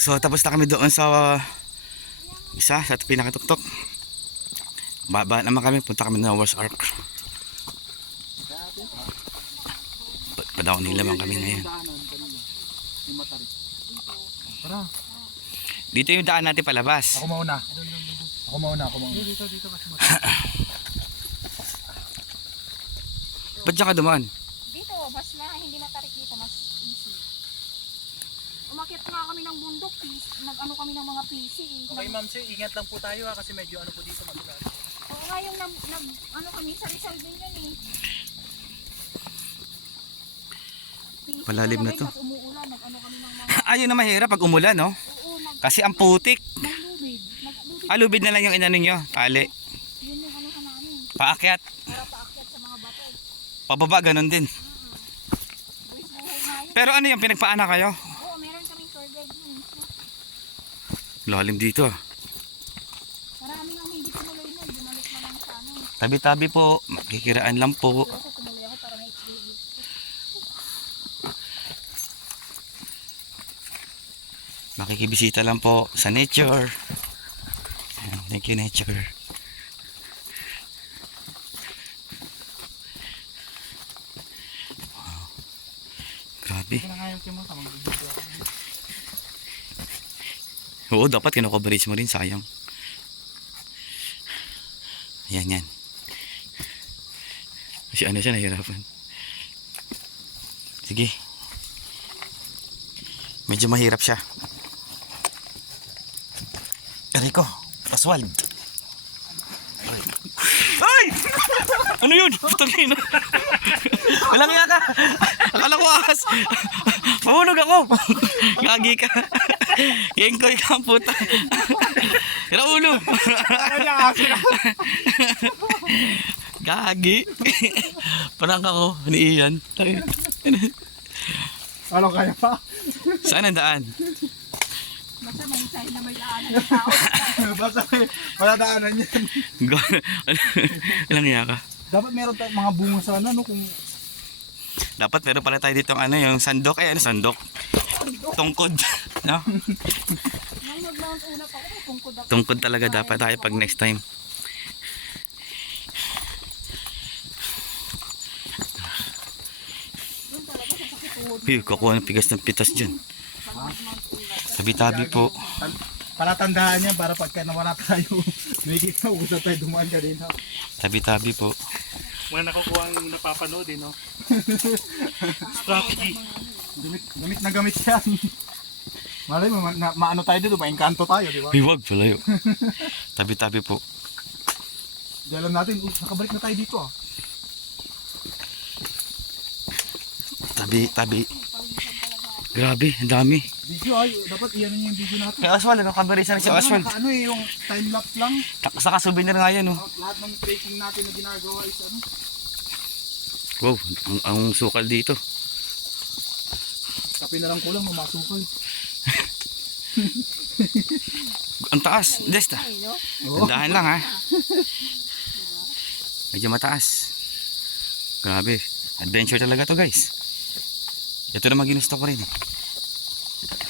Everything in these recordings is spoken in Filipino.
So tapos na kami doon sa isa sa pinakatuktok. Baba naman kami, punta kami na Noah's Ark. Padaw nila man kami ngayon. Dito yung daan natin palabas. Ako mauna. Dito. Ba't dyan ka dumaan? Dito, mas hindi matarik dito, mas easy. Umakyat nga kami ng bundok, nag-ano kami ng mga PC. Okay ma'am, ingat lang po tayo ha, kasi medyo ano po dito magulan. Oo nga yung ano kami sa Rizal din yan eh. PC Malalim na kami, to. tas umuulan, nag-ano kami ng mga... Ayun na mahirap pag umulan, no? Oo, Kasi ang putik. may lubid. Lubid. Lubid na lang yung inano nyo, tali. Yun yung ano sa namin, Paakyat. para paakyat sa mga bato. Pababa, ganun din. Buhay nga yun. Pero ano yung pinagpaana kayo? Oo, meron kaming tour guide yun. Lalim dito. Marami nga hindi tumuloy nun, bumalik na lang sa ano. Tabi-tabi po, makikiraan lang po. Pero sa tumuloy ako para may HDB. Makikibisita lang po sa nature. Ayan, thank you nature. Wow. Grabe. Ito na nga yung kimo, mag-video ako. Oo, dapat kino-coverage mo rin, sayang. Ayan, yan. Kasi ano siya, nahihirapan. Sige. Medyo mahirap siya. Rico, Oswald. Ay! Ano yun? Putangin. Walang nga ka. Akala ko ahas. Mahunog ako. Gagi ka. Yengkoy ka, puta. Tira ulo. Gagi. Parang ako, ni Ian. Ano kaya pa? Saan ang daan? Basta may sign na may daanan ng tao. Basta wala daanan yan. Walang nga ka. Dapat meron tayong mga bunga sana no kung Dapat meron pala tayo dito ano, yung sandok. Ay, ano sandok? Tungkod. No? Nung nag-mount ulap ako, tungkod ako. Tungkod talaga dapat tayo pag next time. Doon talaga sa sakituhod. Piyo, kukuha ng pigas ng pitas dyan. Tabi-tabi po. palatandaan niya para pagka nawala tayo, may kita usap tayo dumaan kanina. Tabi-tabi po. Wala nakukuha ang napapanood eh, no? Strategy. Gamit na gamit yan. Malay mo, maano tayo dito, maengkanto tayo, di ba? Ay, wag pala yun. Tabi-tabi po. Di alam natin, nakabalik na tayo dito ah. Tabi-tabi. Grabe, ang dami. Video ay, dapat iyan niyo yung video natin. Kay Oswald, ano? Kabarisa na si Oswald. Ano eh, yung time lapse lang. Saka souvenir nga yan, oh. Lahat ng trekking natin na ginagawa is ano. Wow, ang sukal dito. Kape na lang kulang, mamasukal. Ang taas, Desta. Tandahan lang, ha. Medyo mataas. Grabe. Adventure talaga to, guys. Ito naman ginusto ko rin, eh.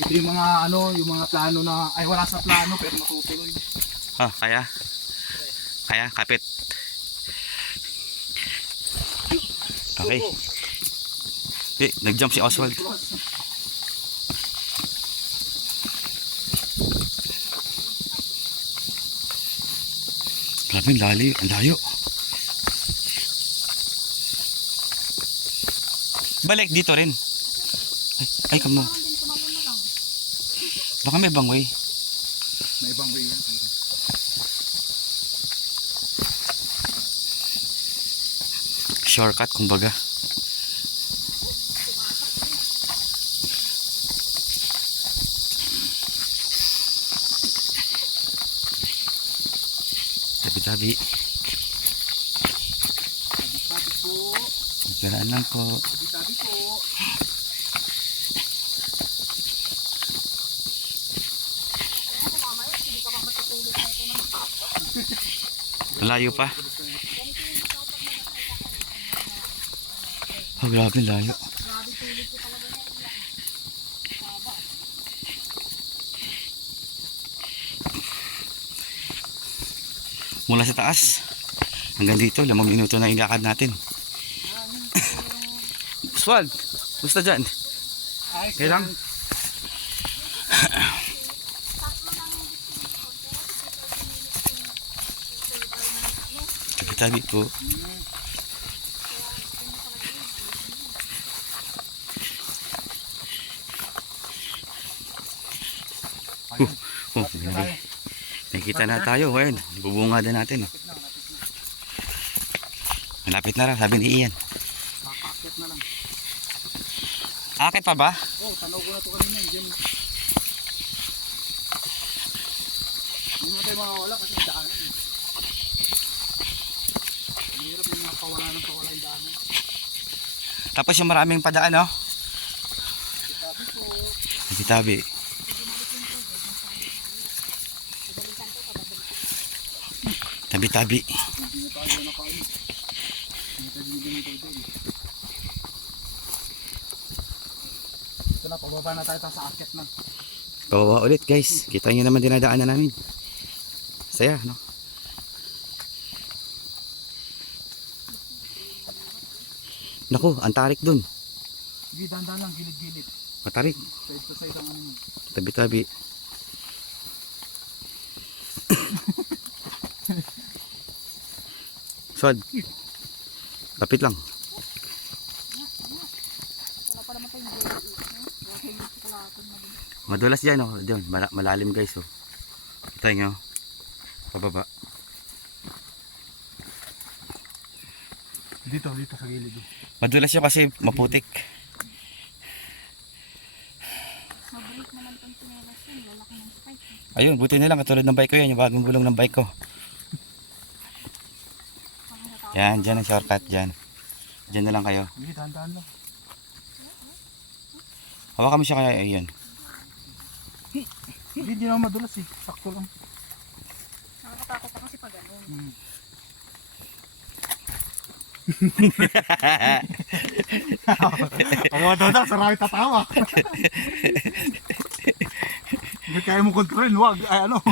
Ito yung mga ano, yung mga plano na, ay wala sa plano pero matutuloy. Ah, kaya? Kaya, kapit. Okay. Eh, nag-jump si Oswald. Grabe, ang layo. Ang layo. Balik dito rin. Ay, kamo. Baka may bangoy. May ibang way yan. Shortcut, kumbaga. Tabi-tabi. Tabi po. Magkaraan lang po. Tabi po. Layo pa. Oh, grabe layo. Mula sa taas hanggang dito, 5 minuto na ilakad natin. Oswald, gusto dyan? Ayos Okay lang? Tabi po. Nakikita na tayo. Ayun, bubunga din natin. Malapit na raw, sabi ni Ian. Makakakit na lang. Akit pa ba? Oh, tanaw ko na to kanina. Diyan. Hindi mo tayo makawala kasi daanan. Mahirap yung nakawala ng pawala yung daanan. Tapos yung maraming padaan, no? Sabi ko, Tabi. Tabi-tabi. hindi na tayo nakaano. Hindi tayo ganito doon. Ito na, pababa na tayo sa akit na. Pababa ulit, guys. Kita nyo naman dinadaanan namin. Saya, no? Naku, ang tarik dun. Sige, dandan lang, gilid-gilid. Matarik. Side to side ang ano yun. Tabi-tabi. Swad. Lapit lang. Wala pa naman tayong jelly. Wala yung chocolate na din. Madulas dyan, oh. Diyan, malalim, guys, oh. Kita nyo. Pababa. Dito sa gilid. Madulas yun kasi maputik. Mabalik naman itong tinelas yun. Lalaki ng spike. Ayun, buti na lang. Katulad ng bike ko yan. Yung bagong gulong ng bike ko. Yan, dyan ang shortcut dyan. Dyan na lang kayo. Sige, dandan lang. Hawakan mo siya kaya, ayun. Hindi naman madulas eh. Sakto lang. Nakakatakot ako kasi pag ganun. Pag madulas, sarami tatawa. Hindi kaya mo kontrolin, wag. Ay, ano,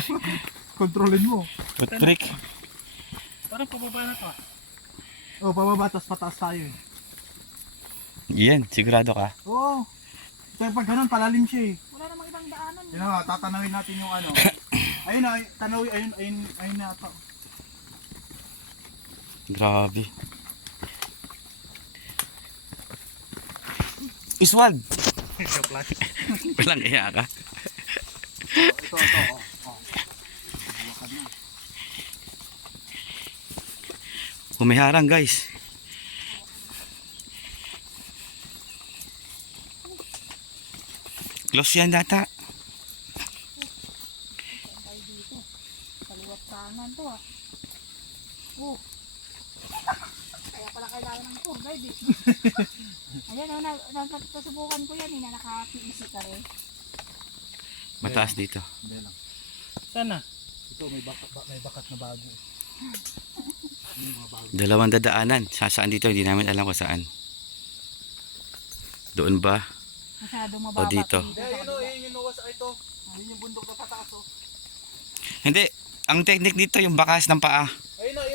kontrolin mo. Footbrick. Parang pababa na to. Oh, pababa, tas pataas tayo eh. Yan, sigurado ka. Oo. Kaya pag ganun, palalim siya eh. Wala namang ibang daanan. Yun na, tatanawin natin yung ano. Ayun na, tanawin, ayun na ata. Grabe. Iswald! Joke lang. Walang iya ka. Ito, oh. Hawakan na. Humiharang, guys. Close yan data. Saan tayo dito? Kaliwat kanan to ah. Oh. Kaya pala kailangan ng tour guide eh. Ayan oh, nasubukan ko yan eh, na naka-PEC ka rin. Mataas dito. Hindi lang. Sana. Ito, may bakat na bago. May mga bago. Dalawang dadaanan. Saan dito? Hindi namin alam kung saan. Doon ba? Masyadong O, mababa dito. Hindi, ayun yung nuwas ito. Ayun yung bundok na pataas oh. Hindi. Ang technique dito yung bakas ng paa. Ayun oh.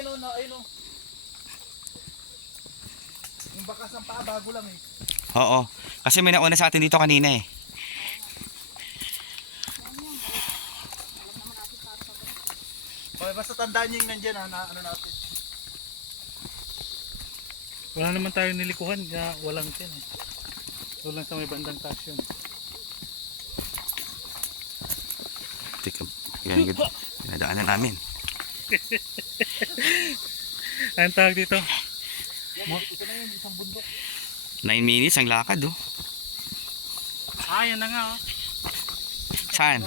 Yung bakas ng paa, bago lang eh. Oo. Kasi may nauna sa atin dito kanina eh. Okay, basta tandaan nyo yung nandyan ha, na ano natin. Wala naman tayo nilikuhan. Kaya walang tin eh. Walang sa may bandang taas yun. Teka. Yan yung pinadaanan namin. Anong tawag dito? Ito na yun, isang bundok. 9 minutes ang lakad oh. Ah, yan na nga oh. Saan?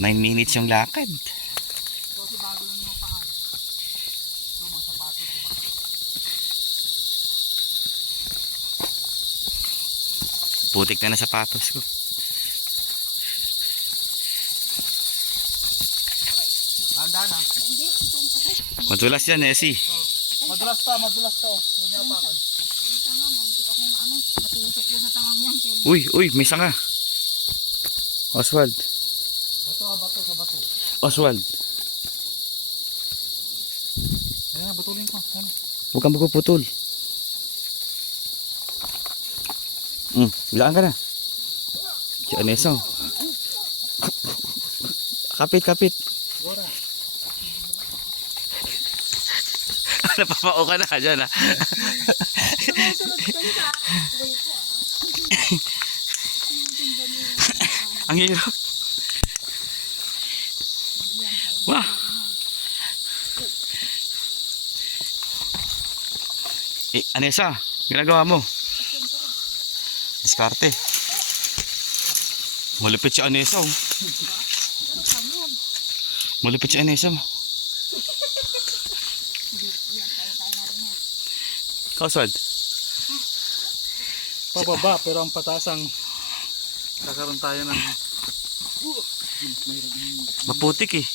9 minutes yung lakad. Kasi bago lang yung paa. Ito, mga sapatos sa baka. Putik na sapatos ko. Tandaan ha. Hindi, ito. Madulas yan, Essie. Madulas to. Huwag niya apakan. Yung sanga, magtik akong natusok dyan sa tangang yan. Uy, may sanga. Oswald. Bato sa bato. Oswald. Huwag kang magpuputol. Bilaan ka na. Si Anessa. Kapit. Bora. Napapao ka na dyan ha. Sumusunod kayo sa way ko Ang hirap. Wah. Anessa, ginagawa mo? Diskarte. Malupit si Anessa. Oh. Malupit si Anessa. Kauswad. Pababa, pero ang patasang kakaroon tayo ng Maputik eh.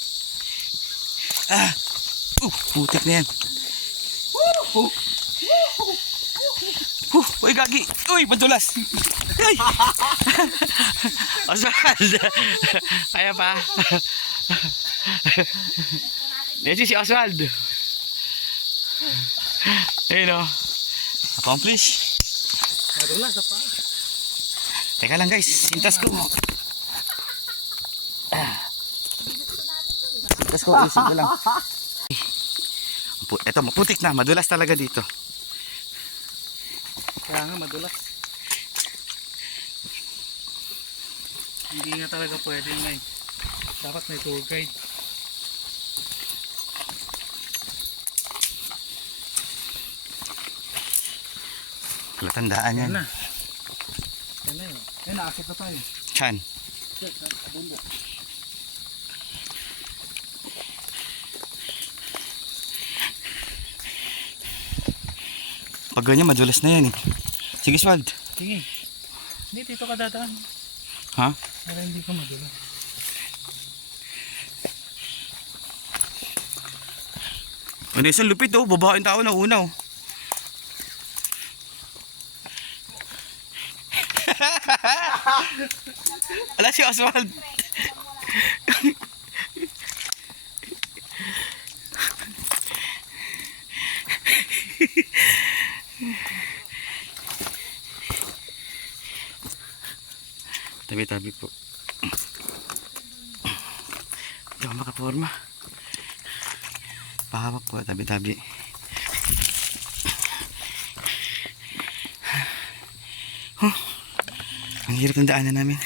Putik na yan. Uy, gagi. Uy, madulas. Uy. Oswald. Kaya pa. Yan si Oswald. Ayun o. Accomplish. madulas sa paa. Teka lang guys, sintas ko. Sintas ko, isip ko lang. Ito, maputik na. Madulas talaga dito. Kaya nga madulas. Hindi nga talaga pwede may. Dapat may tour guide. Palatandaan yan. Yan na. Yan na yun. Yan, naakit na tayo. Chan. Pag ganyan, madulas na yan eh. Sige, Swald. Sige. Hindi, dito ka dadaan. Ha? Para hindi ka madulas. Ano isang lupit oh, babaeng tao na una oh. Ala si Oswald. Tabi-tabi po. Hindi ako makaporma. Pahawak po, tabi-tabi. Ang hirap ng daanan namin.